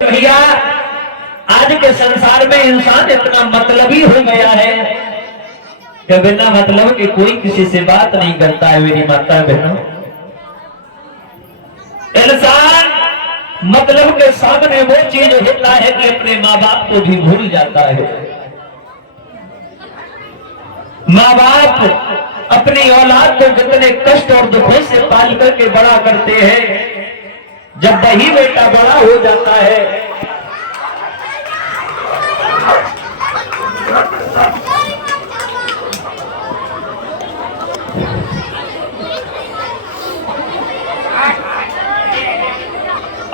भैया आज के संसार में इंसान इतना मतलबी हो गया है कि बिना मतलब के कोई किसी से बात नहीं करता है। मेरी माता बहनों, इंसान मतलब के सामने वो चीज होता है कि अपने माँ बाप को भी भूल जाता है। माँ बाप अपनी औलाद को कितने कष्ट और दुखों से पाल करके बड़ा करते हैं। जब वही बेटा बड़ा हो जाता है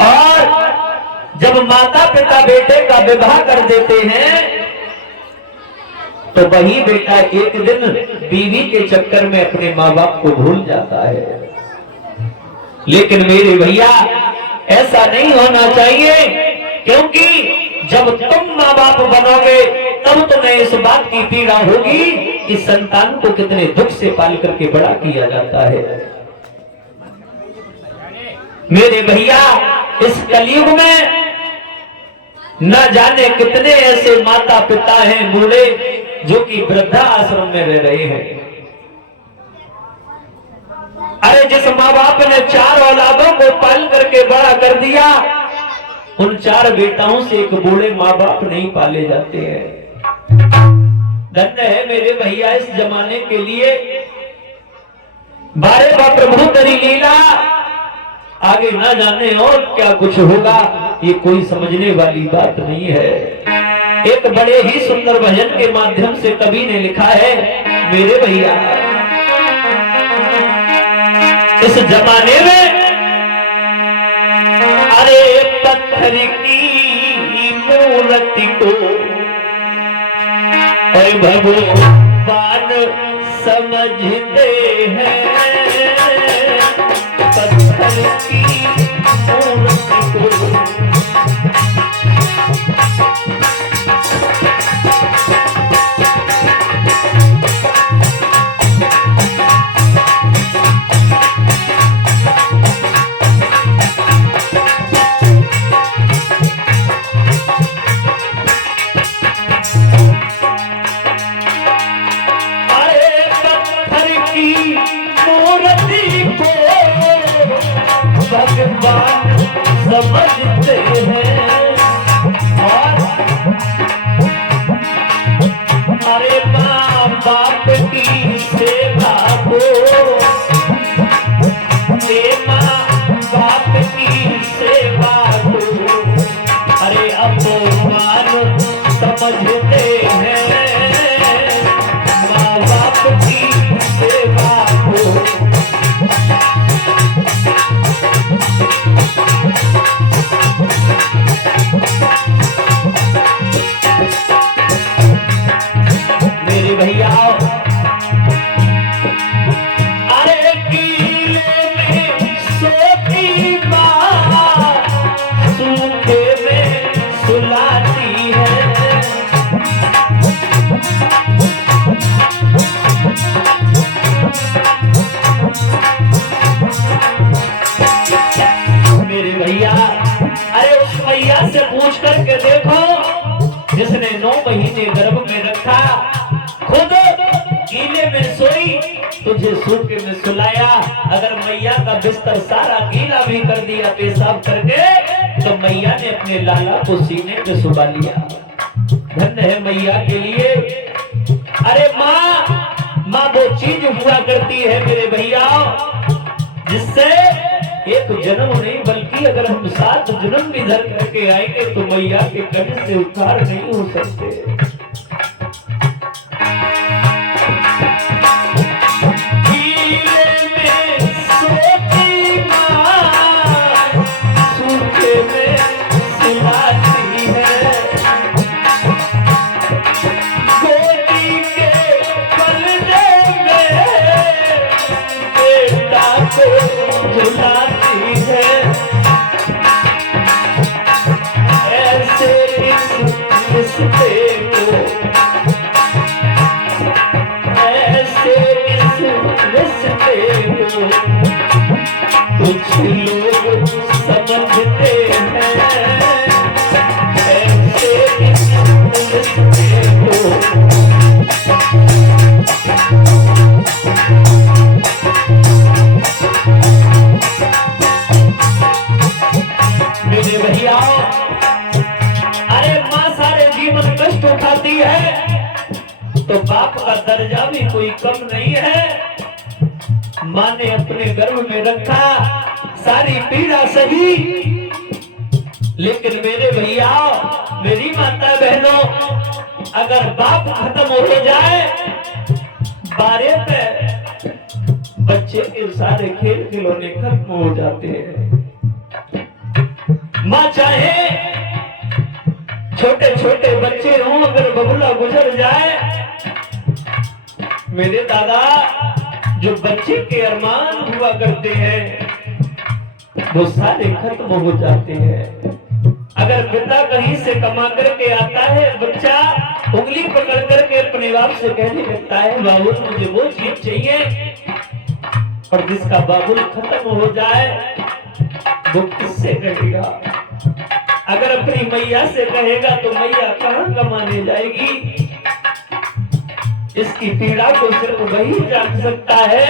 और जब माता पिता बेटे का विवाह कर देते हैं तो वही बेटा एक दिन बीवी के चक्कर में अपने माँ बाप को भूल जाता है। लेकिन मेरे भैया ऐसा नहीं होना चाहिए, क्योंकि जब तुम माँ बाप बनोगे तब तुम्हें इस बात की पीड़ा होगी कि संतान को कितने दुख से पाल करके बड़ा किया जाता है। मेरे भैया इस कलयुग में न जाने कितने ऐसे माता पिता हैं बूढ़े जो कि वृद्धा आश्रम में रह रहे हैं। अरे जिस माँ बाप ने 4 औलादों को पाल करके बड़ा कर दिया, उन 4 बेटाओं से एक बूढ़े माँ बाप नहीं पाले जाते हैं। धन्य है मेरे भैया इस जमाने के लिए। बारे बा प्रभु तेरी लीला, आगे ना जाने और क्या कुछ होगा, ये कोई समझने वाली बात नहीं है। एक बड़े ही सुंदर भजन के माध्यम से कवि ने लिखा है, मेरे भैया इस जमाने में अरे पत्थर की मूर्ति को भगवान समझते हैं। पत्थर की मूर्ति को भगवान समझते हैं। और अरे माँ बाप की सेवा को, माँ बाप की सेवा को अरे अपमान समझते हैं। माँ बाप की सेवा को पूछ करके देखो, जिसने 9 महीने गर्भ में रखा, खुद गीले में सोई, तुझे सूखे में सुलाया। अगर मैया का बिस्तर सारा गीला भी कर दिया पेशाब करके, तो मैया ने अपने लाला को सीने पे सुला लिया। धन्य है मैया के लिए। अरे माँ वो चीज हुआ करती है मेरे भैया, जिससे एक जन्म नहीं बल्कि अगर हम 7 जन्म भी धर करके आएंगे तो मैया के कष्ट से उद्धार नहीं हो सकते। गीले में सोती माँ, सूखे में सुलाती है। गोदी के पलड़े में बेटा को झुलाती है। ऐसे इस रिश्ते जाओ। अरे माँ सारे जीवन कष्ट उठाती है तो बाप का दर्जा भी कोई कम नहीं है। माँ ने अपने गर्भ में रखा, सारी पीड़ा सही, लेकिन मेरे भैया, मेरी माता बहनों, अगर बाप खत्म हो जाए बारे पे बच्चे के सारे खेल खिलौने खत्म हो जाते हैं। माँ चाहे छोटे छोटे बच्चे हों, अगर बबुला गुजर जाए, मेरे दादा जो बच्चे के अरमान हुआ करते हैं वो सारे खत्म हो जाते हैं। अगर पिता कहीं से कमा करके आता है, बच्चा उंगली पकड़ करके अपने बाप से कहने लगता है बाबू मुझे वो चीज चाहिए, और जिसका बाबुल खत्म हो जाए वो किससे कहेगा? अगर अपनी मैया से कहेगा तो मैया कहां कमाने जाएगी? इसकी पीड़ा को सिर्फ वही जान सकता है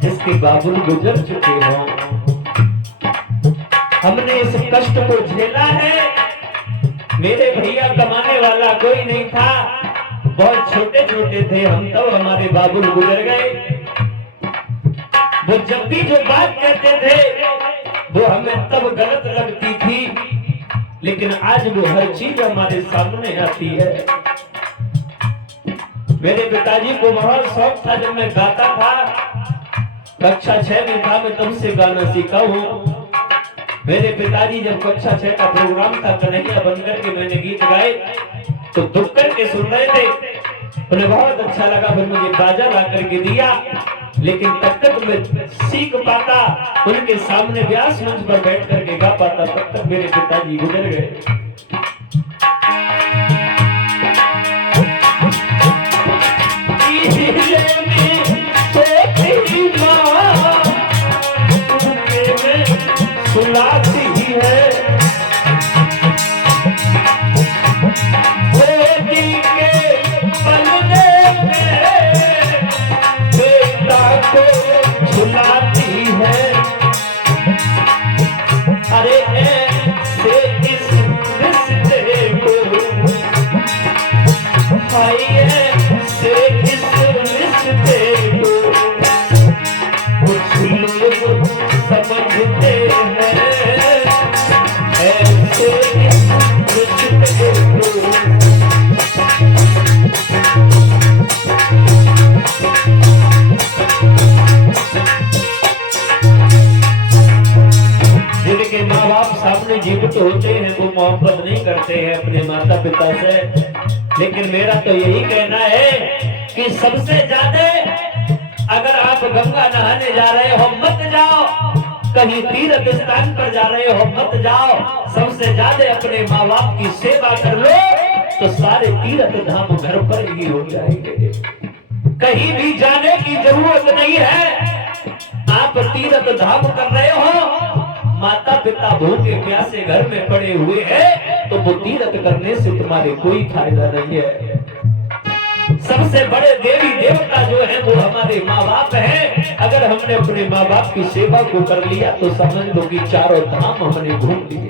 जिसके बाबुल गुजर चुके हों। हमने इस कष्ट को झेला है। मेरे भैया कमाने वाला कोई नहीं था, बहुत छोटे छोटे थे हम तब हमारे बाबुल गुजर गए। वो जब भी जो बात कहते थे वो हमें तब गलत लगती थी, लेकिन आज वो हर चीज हमारे सामने आती है। मेरे पिताजी को बहुत शौक था, जब मैं गाता था, कक्षा 6 में था, मैं तब से गाना सीखा हूँ। मेरे पिताजी जब कक्षा 6 का प्रोग्राम था, कन्हैया बनकर के मैंने गीत गाए तो दुख करके सुन रहे थे, उन्हें बहुत अच्छा लगा। फिर मुझे बाजा ला करके दिया, लेकिन तब तक मैं सीख पाता, उनके सामने व्यास मंच पर बैठ करके गा पाता, तब तक मेरे पिताजी गुजर गए। सुलाती ही है बेटी के पलने में, बेटा को झुलाती है। अरे ऐसे इस रिश्ते को, भाई ऐसे इस रिश्ते को कुछ लोग समझते हैं, ऐसे रिश्ते को। जिनके माँ बाप सामने जीवित होते हैं वो मोहब्बत नहीं करते हैं अपने माता पिता से, लेकिन मेरा तो यही कहना है कि सबसे ज्यादा अगर आप गंगा नहाने जा रहे हो मत जाओ, कहीं तीर्थ स्थान पर जा रहे हो मत जाओ, सबसे ज्यादा अपने माँ बाप की सेवा कर लो तो सारे तीर्थ धाम घर पर ही हो जाएंगे। कहीं भी जाने की जरूरत नहीं है। आप तीर्थ धाम कर रहे हो, माता पिता भूखे प्यासे घर में पड़े हुए हैं, तो वो तीर्थ करने से तुम्हारे कोई फायदा नहीं है। सबसे बड़े देवी देवता जो है वो हमारे माँ बाप हैं। अगर हमने अपने माँ बाप की सेवा को कर लिया तो समझ लो कि चारों धाम हमने घूम लिए।